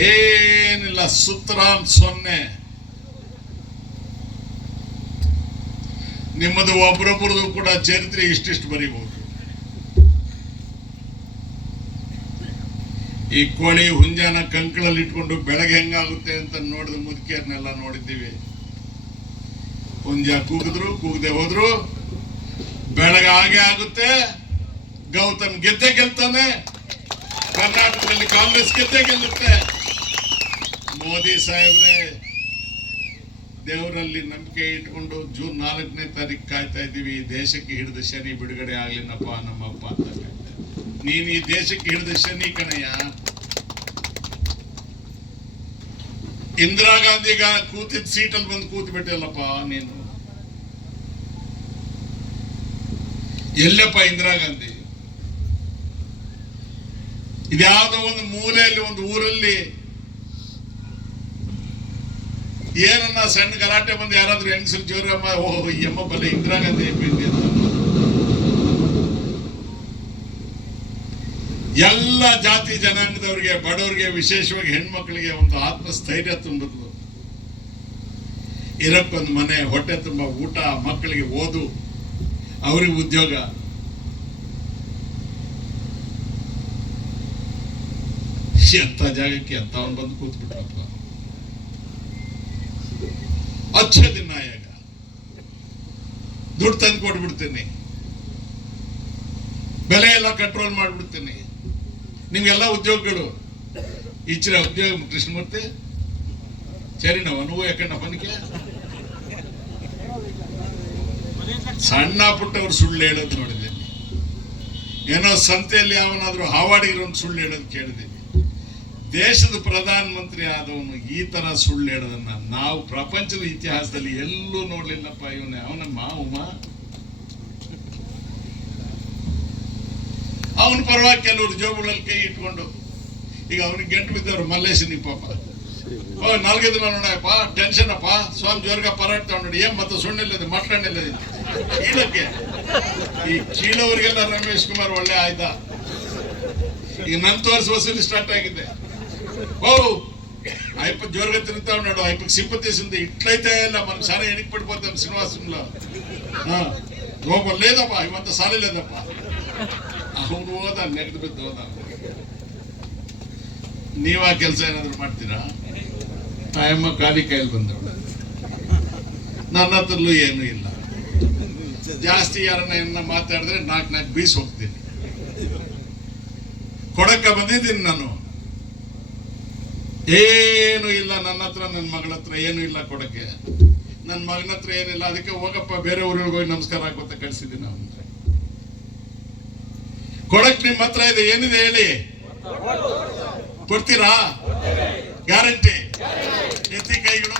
ಏನಿಲ್ಲ, ಸುತ್ತರಾಮ್ 0. ನಿಮ್ಮದು ಒಬ್ಬರೊಬ್ಬರದು ಕೂಡ ಚರಿತ್ರೆ ಇಷ್ಟಿಷ್ಟು ಬರೀಬಹುದು. ಈ ಕೋಳಿ ಹುಂಜಾನ ಕಂಕಳಲ್ಲಿ ಇಟ್ಕೊಂಡು ಬೆಳಗ್ಗೆ ಹೆಂಗಾಗುತ್ತೆ ಅಂತ ನೋಡಿದ ಮುದುಕಿಯರ್ನೆಲ್ಲ ನೋಡಿದ್ದೀವಿ. ಹುಂಜ ಕೂಗಿದ್ರು ಕೂಗದೆ ಹೋದ್ರು ಬೆಳಗ್ಗೆ ಹಾಗೆ ಆಗುತ್ತೆ. ಗೌತಮ್ ಗೆದ್ದೆ ಗೆಲ್ತಾನೆ. ಕರ್ನಾಟಕದಲ್ಲಿ ಕಾಂಗ್ರೆಸ್ ಗೆದ್ದೆ ಗೆಲ್ಲುತ್ತೆ. ಮೋದಿ ಸಾಹೇಬ್ರೆ, ದೇವರಲ್ಲಿ ನಂಬಿಕೆ ಇಟ್ಕೊಂಡು ಜೂನ್ 4ನೇ ತಾರೀಕು ಕಾಯ್ತಾ ಇದ್ದೀವಿ. ದೇಶಕ್ಕೆ ಹಿಡಿದ ಶನಿ ಬಿಡುಗಡೆ ಆಗ್ಲಿನಪ್ಪ ನಮ್ಮಪ್ಪ ಅಂತ. ನೀನ್ ಈ ದೇಶಕ್ಕೆ ಹಿಡಿದ ಶನಿ ಕಣಯ್ಯ. ಇಂದಿರಾ ಗಾಂಧಿಗ ಕೂತಿದ್ದ ಸೀಟಲ್ಲಿ ಬಂದು ಕೂತ್ ಬಿಟ್ಟಲ್ಲಪ್ಪ ನೀನು. ಎಲ್ಲಪ್ಪ ಇಂದಿರಾ ಗಾಂಧಿ? ಇದ್ಯಾವುದೋ ಒಂದು ಮೂಲೆಯಲ್ಲಿ ಒಂದು ಊರಲ್ಲಿ ಏನನ್ನ ಸಣ್ಣ ಗಲಾಟೆ ಬಂದು ಯಾರಾದ್ರೂ ಹೆಂಗಸರು ಜೋರಮ್ಮ ಓಹ್ ಎಮ್ಮ ಬಲ್ಲ ಇಂದಿರಾ ಗಾಂಧಿ ಐಪಿ ಅಂತ ಎಲ್ಲ ಜಾತಿ ಜನಾಂಗದವರಿಗೆ, ಬಡವರಿಗೆ, ವಿಶೇಷವಾಗಿ ಹೆಣ್ಮಕ್ಳಿಗೆ ಒಂದು ಆತ್ಮಸ್ಥೈರ್ಯ ತುಂಬಿದ್ಲು. ಇರಕ್ಕೊಂದು ಮನೆ, ಹೊಟ್ಟೆ ತುಂಬ ಊಟ, ಮಕ್ಕಳಿಗೆ ಓದು, ಅವ್ರಿಗೆ ಉದ್ಯೋಗ. ಎಂತ ಜಾಗಕ್ಕೆ ಅಂತ ಅವನು ಬಂದು ಕೂತ್ಬಿಟ್ರಪ್ಪ. ಅಚ್ಚ ನಾಯಕ, ದುಡ್ಡು ತಂದು ಕೊಟ್ಬಿಡ್ತೀನಿ, ಬೆಲೆ ಎಲ್ಲ ಕಂಟ್ರೋಲ್ ಮಾಡ್ಬಿಡ್ತೀನಿ, ನಿಮ್ಗೆಲ್ಲ ಉದ್ಯೋಗಗಳು ಇಚ್ಚಿರ ಉದ್ಯೋಗ. ಕೃಷ್ಣಮೂರ್ತಿ ಸರಿ ನಾವು ಯಾಕಂಡ ಬನ್ನಿಕೆ ಸಣ್ಣ ಪುಟ್ಟವ್ರು ಸುಳ್ಳು ಹೇಳೋದು ನೋಡಿದ್ದೀನಿ. ಏನೋ ಸಂತೆಯಲ್ಲಿ ಯಾವನಾದ್ರೂ ಹಾವಾಡಿಗರನ್ನು ಸುಳ್ಳು ಹೇಳೋದು ಕೇಳಿದ್ದೀನಿ. ದೇಶದ ಪ್ರಧಾನ ಮಂತ್ರಿ ಆದವನು ಈ ತರ ಸುಳ್ಳು ಹೇಳೋದನ್ನ ನಾವು ಪ್ರಪಂಚದ ಇತಿಹಾಸದಲ್ಲಿ ಎಲ್ಲೂ ನೋಡ್ಲಿಲ್ಲಪ್ಪ. ಇವನೇ ಅವನ ಮಾವುಮ. ಅವನ ಪರವಾಗಿ ಕೆಲವರು ಜೋಬುಗಳಲ್ಲಿ ಕೈ ಇಟ್ಕೊಂಡು, ಈಗ ಅವನಿಗೆ ಗಂಟು ಬಿದ್ದವ್ರು ಮಲ್ಲೇಶನಿ ಪಾಪ, ಓ 4 ದಿನ ನೋಡಪ್ಪ ಟೆನ್ಷನ್ ಅಪ್ಪ, ಸ್ವಾಮಿ ಜೋರ್ಗ ಪರಾಟ ತಗೊಂಡು ಏನ್ ಮತ್ತೆ ಸುಣ್ಣೆಲ್ಲದೆ ಮಟ್ಕಂಡೆಲ್ಲದೆ ಕೀಳಕ್ಕೆ. ಈ ಕೀಳೋರಿಗೆಲ್ಲ ರಮೇಶ್ ಕುಮಾರ್ ಒಳ್ಳೆ ಆಯ್ತಾ. ಈಗ ನನ್ ತೋರಿಸಿ ವಸೂಲಿ ಸ್ಟಾರ್ಟ್ ಆಗಿದೆ. ಓ ಅಯ್ಯಪ್ಪ ಜೋರ್ಗ ತಿರುಗ್ತಾವ್ ನೋಡು, ಅಯ್ಯಪ್ಪಗೆ ಸಿಂಪತಿಸಿಂದ ಇಟ್ಲೈತೆ ಇಲ್ಲ మన ಸಾರ ಎಣಿಕ್ ಪಡ್ಬೋದ ಶ್ರೀನಿವಾಸಂಲ ಹೋಗಲೇದಪ್ಪ ಇವಂತ ಸಾಲಿಲ್ಲದಪ್ಪ. ಅವನು ಹೋದ ನೆಗೆದು ಬಿದ್ದು ಹೋದ. ನೀವ ಕೆಲಸ ಏನಾದ್ರು ಮಾಡ್ತೀರಾ? ತಾಯಮ್ಮ ಖಾಲಿ ಕೈಯಲ್ಲಿ ಬಂದವಳು, ನನ್ನ ಹತ್ರಲ್ಲೂ ಏನೂ ಇಲ್ಲ. ಜಾಸ್ತಿ ಯಾರನ್ನ ಮಾತಾಡಿದ್ರೆ 4 ಬೀಸ್ ಹೋಗ್ತೀನಿ. ಕೊಡಕ್ಕ ಬಂದಿದ್ದೀನಿ ನಾನು, ಏನು ಇಲ್ಲ ನನ್ನ ಹತ್ರ, ನನ್ನ ಮಗಳ ಹತ್ರ ಏನು ಇಲ್ಲ ಕೊಡಕ್ಕೆ. ನನ್ನ ಮಗನ ಹತ್ರ ಏನಿಲ್ಲ, ಅದಕ್ಕೆ ಹೋಗಪ್ಪ ಬೇರೆ ಊರಿಗೆ ಹೋಗಿ ನಮಸ್ಕಾರ ಹಾಕೋತ ಕಳ್ಸಿದ್ದೀನಿ. ಅವನು ಕೊಡಕ್ ನಿಮ್ಮ ಹತ್ರ ಇದೆ, ಏನಿದೆ ಹೇಳಿ, ಕೊಡ್ತೀರಾ? ಗ್ಯಾರಂಟಿ? ಎತ್ತಿ ಕೈಗಳು.